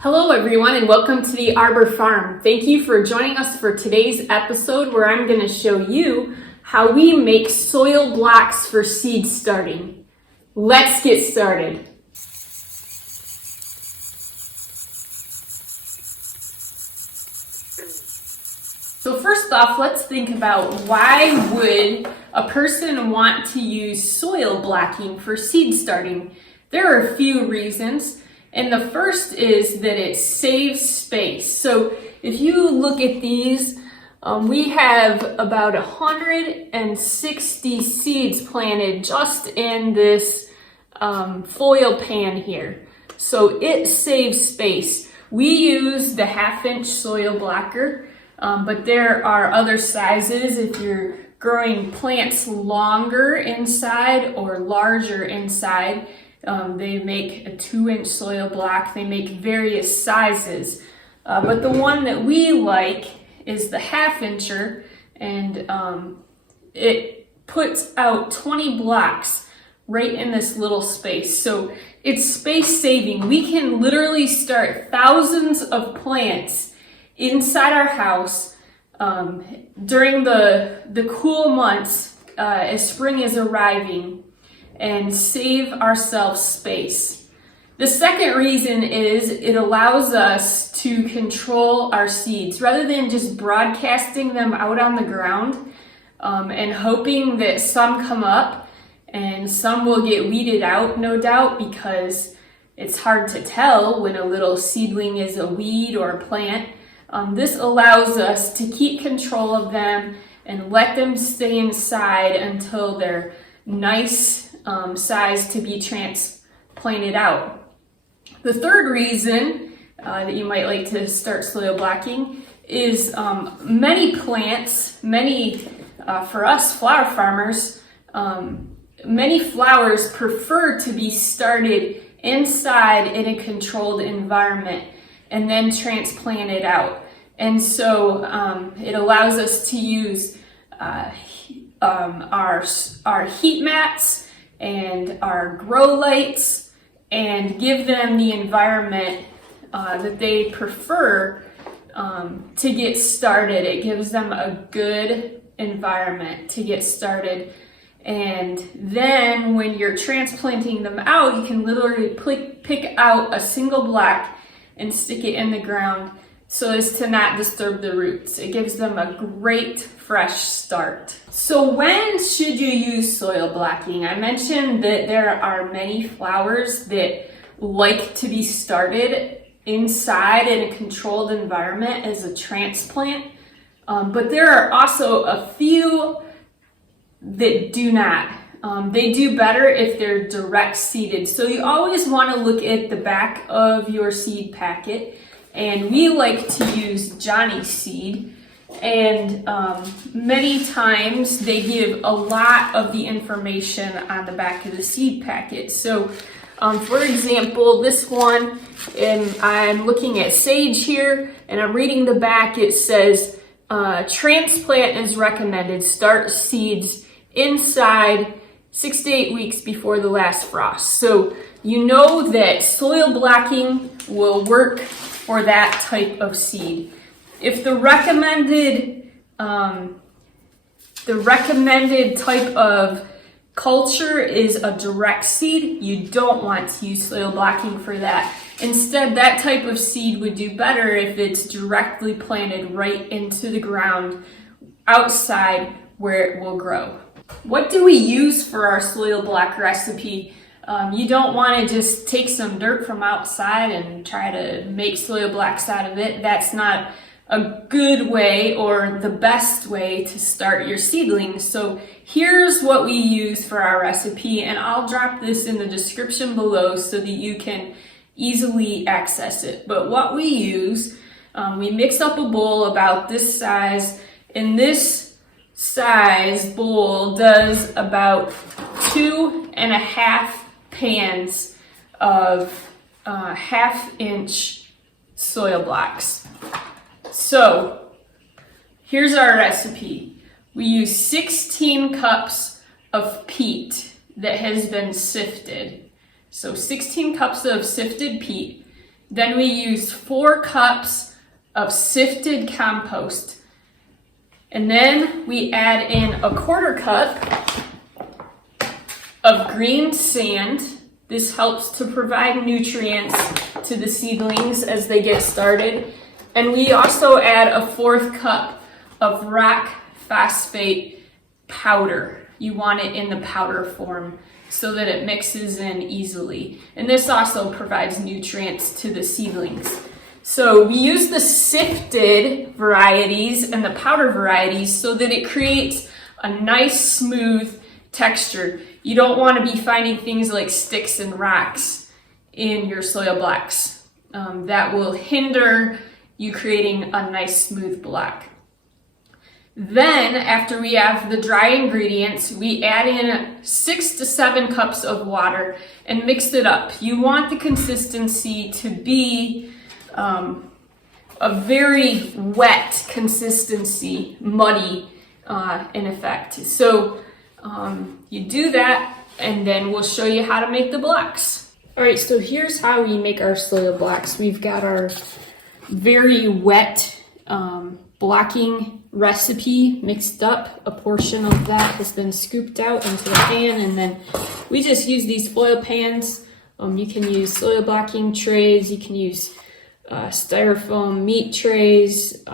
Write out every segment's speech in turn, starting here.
Hello everyone and welcome to the Arbor Farm. Thank you for joining us for today's episode where I'm going to show you how we make soil blocks for seed starting. Let's get started. So first off, let's think about why would a person want to use soil blocking for seed starting? There are a few reasons. And the first is that it saves space. So if you look at these, we have about 160 seeds planted just in this foil pan here. So it saves space. We use the 1/2-inch soil blocker, but there are other sizes if you're growing plants longer inside or larger inside. They make a 2-inch soil block. They make various sizes. But the one that we like is the 1/2-incher, and it puts out 20 blocks right in this little space. So it's space saving. We can literally start thousands of plants inside our house during the cool months as spring is arriving, and save ourselves space. The second reason is it allows us to control our seeds rather than just broadcasting them out on the ground and hoping that some come up and some will get weeded out, no doubt, because it's hard to tell when a little seedling is a weed or a plant. This allows us to keep control of them and let them stay inside until they're nice size to be transplanted out. The third reason that you might like to start soil blocking is many plants, for us flower farmers, many flowers prefer to be started inside in a controlled environment and then transplanted out. And so it allows us to use our heat mats and our grow lights and give them the environment that they prefer to get started. It gives them a good environment to get started. And then when you're transplanting them out, you can literally pick out a single block and stick it in the ground so as to not disturb the roots. It gives them a great fresh start. So when should you use soil blocking? I mentioned that there are many flowers that like to be started inside in a controlled environment as a transplant, but there are also a few that do not. They do better if they're direct seeded. So you always want to look at the back of your seed packet, and we like to use Johnny seed. And many times they give a lot of the information on the back of the seed packet. So for example, this one, and I'm looking at sage here, and I'm reading the back. It says transplant is recommended. Start seeds inside 6 to 8 weeks before the last frost. So you know that soil blocking will work for that type of seed. If the recommended type of culture is a direct seed, you don't want to use soil blocking for that. Instead, that type of seed would do better if it's directly planted right into the ground outside where it will grow. What do we use for our soil block recipe? You don't want to just take some dirt from outside and try to make soil blocks out of it. That's not a good way or the best way to start your seedlings. So here's what we use for our recipe, and I'll drop this in the description below so that you can easily access it. But what we use, we mix up a bowl about this size, and this size bowl does about 2.5 pans of 1/2-inch soil blocks. So here's our recipe. We use 16 cups of peat that has been sifted. So 16 cups of sifted peat. Then we used 4 cups of sifted compost. And then we add in a 1/4 cup of green sand. This helps to provide nutrients to the seedlings as they get started. And we also add a 1/4 cup of rock phosphate powder. You want it in the powder form so that it mixes in easily. And this also provides nutrients to the seedlings. So we use the sifted varieties and the powder varieties so that it creates a nice smooth texture. You don't want to be finding things like sticks and rocks in your soil blocks. That will hinder you creating a nice smooth block. Then after we have the dry ingredients, we add in 6 to 7 cups of water and mix it up. You want the consistency to be a very wet consistency, muddy in effect. So you do that, and then we'll show you how to make the blocks. All right, so here's how we make our soil blocks. We've got our very wet blocking recipe mixed up. A portion of that has been scooped out into the pan, and then we just use these foil pans. You can use soil blocking trays, you can use styrofoam meat trays,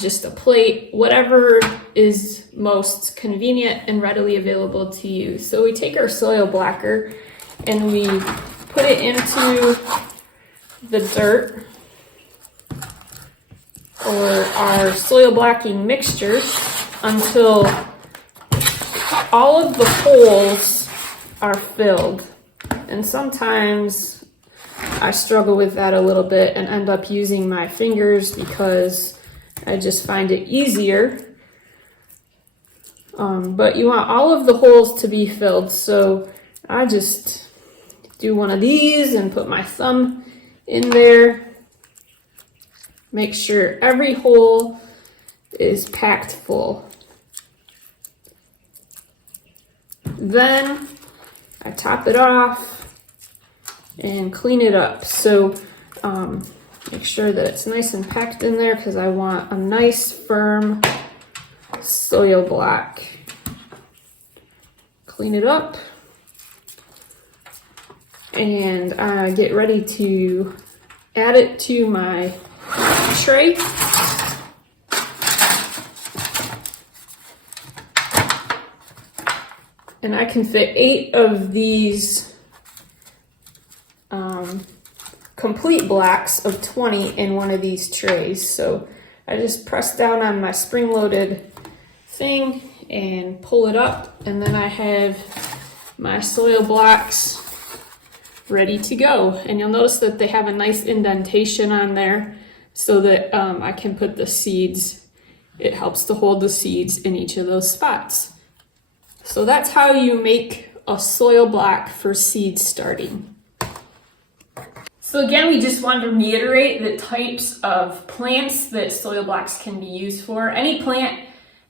just a plate, whatever is most convenient and readily available to you. So we take our soil blocker and we put it into the dirt or our soil blocking mixture until all of the holes are filled. And sometimes I struggle with that a little bit and end up using my fingers because I just find it easier. But you want all of the holes to be filled. So I just do one of these and put my thumb in there. Make sure every hole is packed full. Then I top it off and clean it up. So make sure that it's nice and packed in there because I want a nice firm soil block. Clean it up and get ready to add it to my tray. And I can fit 8 of these complete blocks of 20 in one of these trays. So I just press down on my spring-loaded thing and pull it up, and then I have my soil blocks ready to go. And you'll notice that they have a nice indentation on there so that I can put the seeds. It helps to hold the seeds in each of those spots. So that's how you make a soil block for seed starting. So again, we just wanted to reiterate the types of plants that soil blocks can be used for. Any plant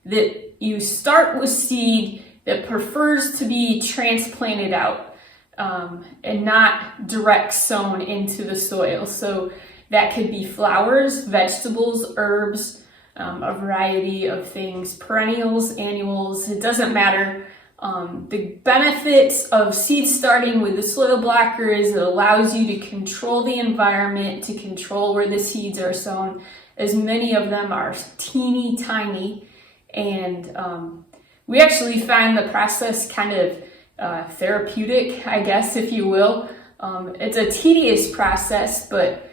that you start with seed that prefers to be transplanted out and not direct sown into the soil. So that could be flowers, vegetables, herbs, a variety of things, perennials, annuals, it doesn't matter. The benefits of seed starting with the soil blocker is it allows you to control the environment, to control where the seeds are sown, as many of them are teeny tiny. And we actually find the process kind of therapeutic, I guess, if you will. It's a tedious process, but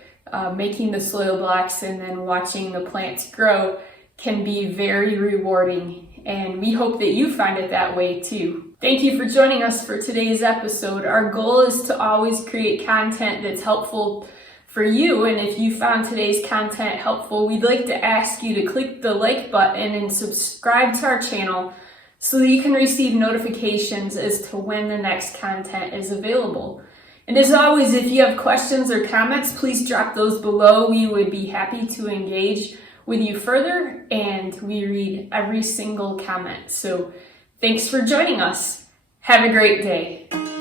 making the soil blocks and then watching the plants grow can be very rewarding. And we hope that you find it that way too. Thank you for joining us for today's episode. Our goal is to always create content that's helpful for you. And if you found today's content helpful, we'd like to ask you to click the like button and subscribe to our channel so that you can receive notifications as to when the next content is available. And as always, if you have questions or comments, please drop those below. We would be happy to engage with you further, and we read every single comment. So thanks for joining us. Have a great day.